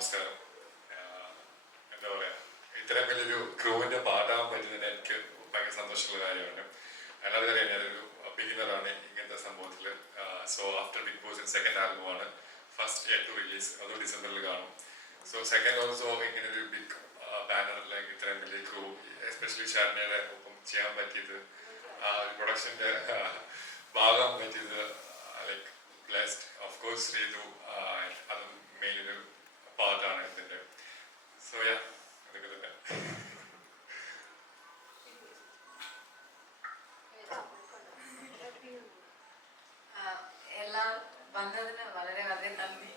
നമസ്കാരം. എന്താ പറയാ, ഇത്രയും വലിയൊരു ക്രൂവിന്റെ പാട്ടാകാൻ പറ്റുന്നതിന് എനിക്ക് ഭയങ്കര സന്തോഷമുള്ള കാര്യമാണ്. അല്ലാതെ അറിയാം, ഞാനൊരു ബിഗിനറാണ് ഇങ്ങനത്തെ സംഭവത്തിൽ. So after Bigg Boss second ആൽബമാണ് ഫസ്റ്റ് യെറ്റ് ടു റിലീസ്. അത് ഡിസംബറിൽ കാണും. സോ സെക്കൻഡ് ഓൾസോ ഇങ്ങനൊരു ബിഗ് ബാനറിലേക്ക് ഇത്രയും വലിയ ക്രൂ, എസ്പെഷ്യലി ഷാർനയുടെ ഒപ്പം ചെയ്യാൻ പറ്റിയത്, പ്രൊഡക്ഷന്റെ ഭാഗം പറ്റിയത്, like blessed. Of course Sreethu അതും മെയിനൊരു പാർട്ടാണ് ഇതിന്റെ. സോ യാ, അതൊക്കെ തന്നെ. എല്ലാം വന്നതിന് വളരെ വളരെ നന്ദി.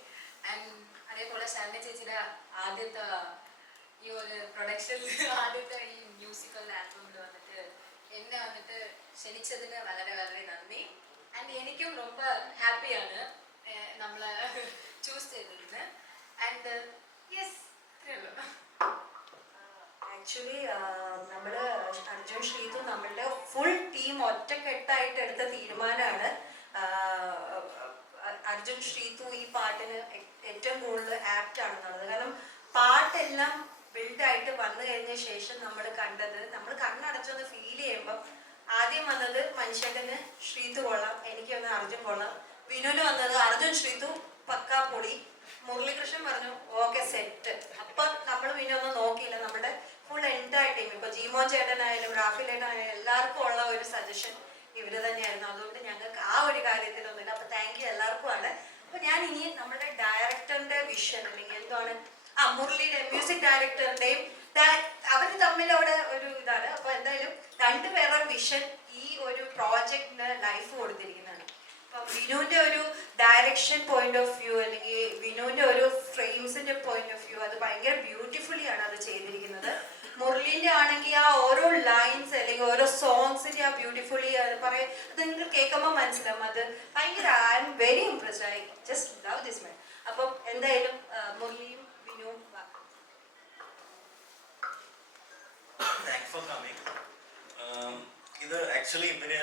ആൻഡ് അതേപോലെ ശരണ്യ ചേച്ചിയുടെ ആദ്യത്തെ ഈ ഒരു പ്രൊഡക്ഷനിൽ ആദ്യത്തെ ഈ മ്യൂസിക്കൽ ആൽബമിൽ വന്നിട്ട് എന്നെ വന്നിട്ട് ക്ഷണിച്ചതിന് വളരെ വളരെ നന്ദി. ആൻഡ് എനിക്കും ரொம்ப ഹാപ്പിയാണ് നമ്മളെ ചൂസ് ചെയ്തതിന്. ആൻഡ് യെസ്, അത്രേ ഉള്ളൂ. ആക്ച്വലി നമ്മൾ അർജുൻ ശ്രീതു നമ്മളുടെ ഫുൾ ടീം ഒറ്റക്കെട്ടായിട്ട് എടുത്ത തീരുമാനമാണ്. അർജുൻ ശ്രീതു ഈ പാട്ടിന് ഏറ്റവും കൂടുതൽ ആപ്റ്റ് ആണെന്നുള്ളത്. കാരണം പാട്ടെല്ലാം ബിൽഡായിട്ട് വന്നു കഴിഞ്ഞ ശേഷം നമ്മൾ കണ്ടത്, നമ്മൾ കണ്ണടച്ചൊന്ന് ഫീൽ ചെയ്യുമ്പം ആദ്യം വന്നത് മനുഷ്യന് ശ്രീതു കൊള്ളാം, എനിക്ക് വന്ന് അർജുൻ കൊള്ളാം, വിനുവിന് വന്നത് അർജുൻ ശ്രീതു പക്കാ പൊടി, മുരളീകൃഷ്ണൻ പറഞ്ഞു ഓക്കെ സെറ്റ്. അപ്പം നമ്മൾ പിന്നെ ഒന്നും നോക്കിയില്ല, നമ്മുടെ ഫുൾ എൻറ്റയർ ടീം, ഇപ്പൊ ജീമോൻ ചേട്ടനായാലും റാഫിൽ ചേട്ടനായാലും എല്ലാവർക്കും ഉള്ള ഒരു സജഷൻ ഇവര് തന്നെയായിരുന്നു. അതുകൊണ്ട് ഞങ്ങൾക്ക് ആ ഒരു കാര്യത്തിലൊന്നുമില്ല. അപ്പൊ താങ്ക് യു എല്ലാവർക്കും ആണ്. അപ്പൊ ഞാൻ ഇനി നമ്മുടെ ഡയറക്ടറിന്റെ വിഷൻ അല്ലെങ്കിൽ എന്താണ് മുരളിയുടെ മ്യൂസിക് ഡയറക്ടറിന്റെയും അവര് തമ്മിൽ അവിടെ ഒരു ഇതാണ്. അപ്പൊ എന്തായാലും രണ്ടുപേരുടെ വിഷൻ ഈ ഒരു പ്രോജക്റ്റിന് ലൈഫ് കൊടുത്തിരിക്കുന്നതാണ്. അപ്പൊ വിനുവിന്റെ ഒരു ഡയറക്ഷൻ പോയിന്റ് ഓഫ് വ്യൂ അല്ലെങ്കിൽ വിനുവിന്റെ ഒരു ഫ്രെയിംസിന്റെ പോയിന്റ് ഓഫ് വ്യൂ, അത് ഭയങ്കര ബ്യൂട്ടിഫുള്ളി ആണ് അത് ചെയ്തിരിക്കുന്നത്. മുരളിന്റെ ആണെങ്കിൽ ആ ഓരോ ലൈൻസ് അല്ലെങ്കിൽ ഓരോ സോങ്സിന്റെ ആ ബ്യൂട്ടിഫുള്ളി പറയാം, അത് നിങ്ങൾ കേൾക്കുമ്പോൾ മനസ്സിലാവും. അത് ഭയങ്കര I am very impressed. I just love this man. അപ്പം എന്തായാലും മുരളിയും വിനുവും താങ്ക്സ് ഫോർ കമ്മിങ്. ഇത് ആക്ച്വലി ഇവര്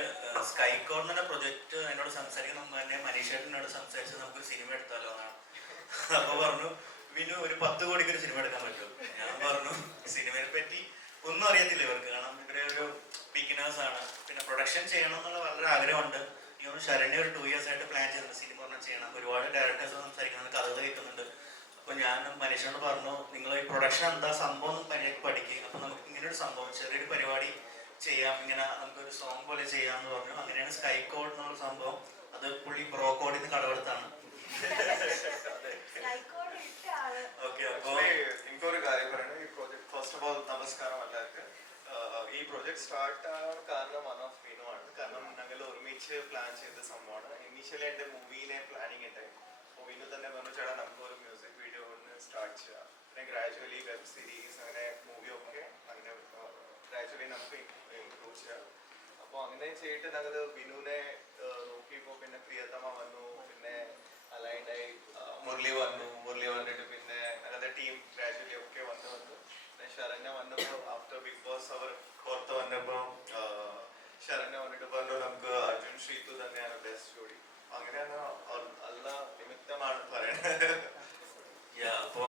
സ്കൈ കോർണറിന്റെ പ്രൊജക്ട് എന്നോട് സംസാരിക്കുന്ന മുമ്പ് തന്നെ മനീഷേട്ടനോട് സംസാരിച്ച് നമുക്കൊരു സിനിമ എടുത്താലോ എന്നാണ്. അപ്പൊ പറഞ്ഞു വിനു ഒരു 10 കോടിക്ക് ഒരു സിനിമ എടുക്കാൻ പറ്റും. ഞാൻ പറഞ്ഞു സിനിമയെ പറ്റി ഒന്നും അറിയത്തില്ല ഇവർക്ക്, കാരണം ഇവരെ ഒരു ബിഗിനേഴ്സ് ആണ്. പിന്നെ പ്രൊഡക്ഷൻ ചെയ്യണം എന്നുള്ള വളരെ ആഗ്രഹമുണ്ട്. ഈ ശരണ്യ ഒരു 2 years ആയിട്ട് പ്ലാൻ ചെയ്തിട്ടുണ്ട് സിനിമ ഒരെണ്ണം ചെയ്യണം. ഒരുപാട് ഡയറക്ടേഴ്സ് സംസാരിക്കുന്നുണ്ട്, കഥകൾ കേൾക്കുന്നുണ്ട്. അപ്പൊ ഞാൻ മനീഷനോട് പറഞ്ഞു നിങ്ങൾ ഈ പ്രൊഡക്ഷൻ എന്താ സംഭവം പഠിക്കുക, അപ്പൊ നമുക്ക് ഇങ്ങനെ ഒരു സംഭവം ചെറിയൊരു പരിപാടി ചെയ്യാം, ഇങ്ങനെ നമുക്കൊരു സോങ് പോലെ ചെയ്യാമെന്ന് പറഞ്ഞു. അങ്ങനെയാണ് സ്കൈ കോഡ് എന്നുള്ള സംഭവം. അത് പുള്ളി ബ്രോക്കോഡിൽ നിന്ന് കടമെടുത്താണ്. ഓക്കെ, അപ്പൊ എനിക്കൊരു കാര്യം പറയണം. ഈ പ്രോജക്ട് ഫസ്റ്റ് ഓഫ് ഓൾ നമസ്കാരം എല്ലാവർക്കും. ഈ പ്രോജക്ട് സ്റ്റാർട്ട് ആവാൻ കാരണം വൺ ഓഫ് വിനു ആണ്. കാരണം ഞങ്ങൾ ഒരുമിച്ച് പ്ലാൻ ചെയ്ത സംഭവമാണ്. ഇനീഷ്യലി എൻ്റെ മൂവീനെ പ്ലാനിങ് ഉണ്ടായി. അപ്പോൾ വിനു തന്നെ പറഞ്ഞു ചേട്ടാ നമുക്ക് ഒരു മ്യൂസിക് വീഡിയോ ഒന്ന് സ്റ്റാർട്ട് ചെയ്യാം, പിന്നെ ഗ്രാജുവലി വെബ് സീരീസ് അങ്ങനെ മൂവിയൊക്കെ അങ്ങനെ ഗ്രാജുവലി നമുക്ക് ഇംപ്രൂവ് ചെയ്യാം. അപ്പോൾ അങ്ങനെ ചെയ്തിട്ട് ഞങ്ങൾ വിനുവിനെ നോക്കിയപ്പോൾ പിന്നെ പ്രിയതമ വന്നു, പിന്നെ അലൈൻഡായി മുരളി വന്നിട്ട് പിന്നെ ഞങ്ങളുടെ ടീം ഗ്രാജുവലി ഒക്കെ വന്നു. പിന്നെ ശരണ്യ വന്നപ്പോൾ ആഫ്റ്റർ ബിഗ് ബോസ് അവർ പുറത്ത് വന്നപ്പോൾ ശരണ്യ വന്നിട്ട് പറഞ്ഞു നമുക്ക് അർജുൻ ശ്രീതു തന്നെയാണ് ബെസ്റ്റ് ജോഡി. അങ്ങനെയാണ് അല്ല നിമിത്തമാണ് പറയുന്നത്. അപ്പൊ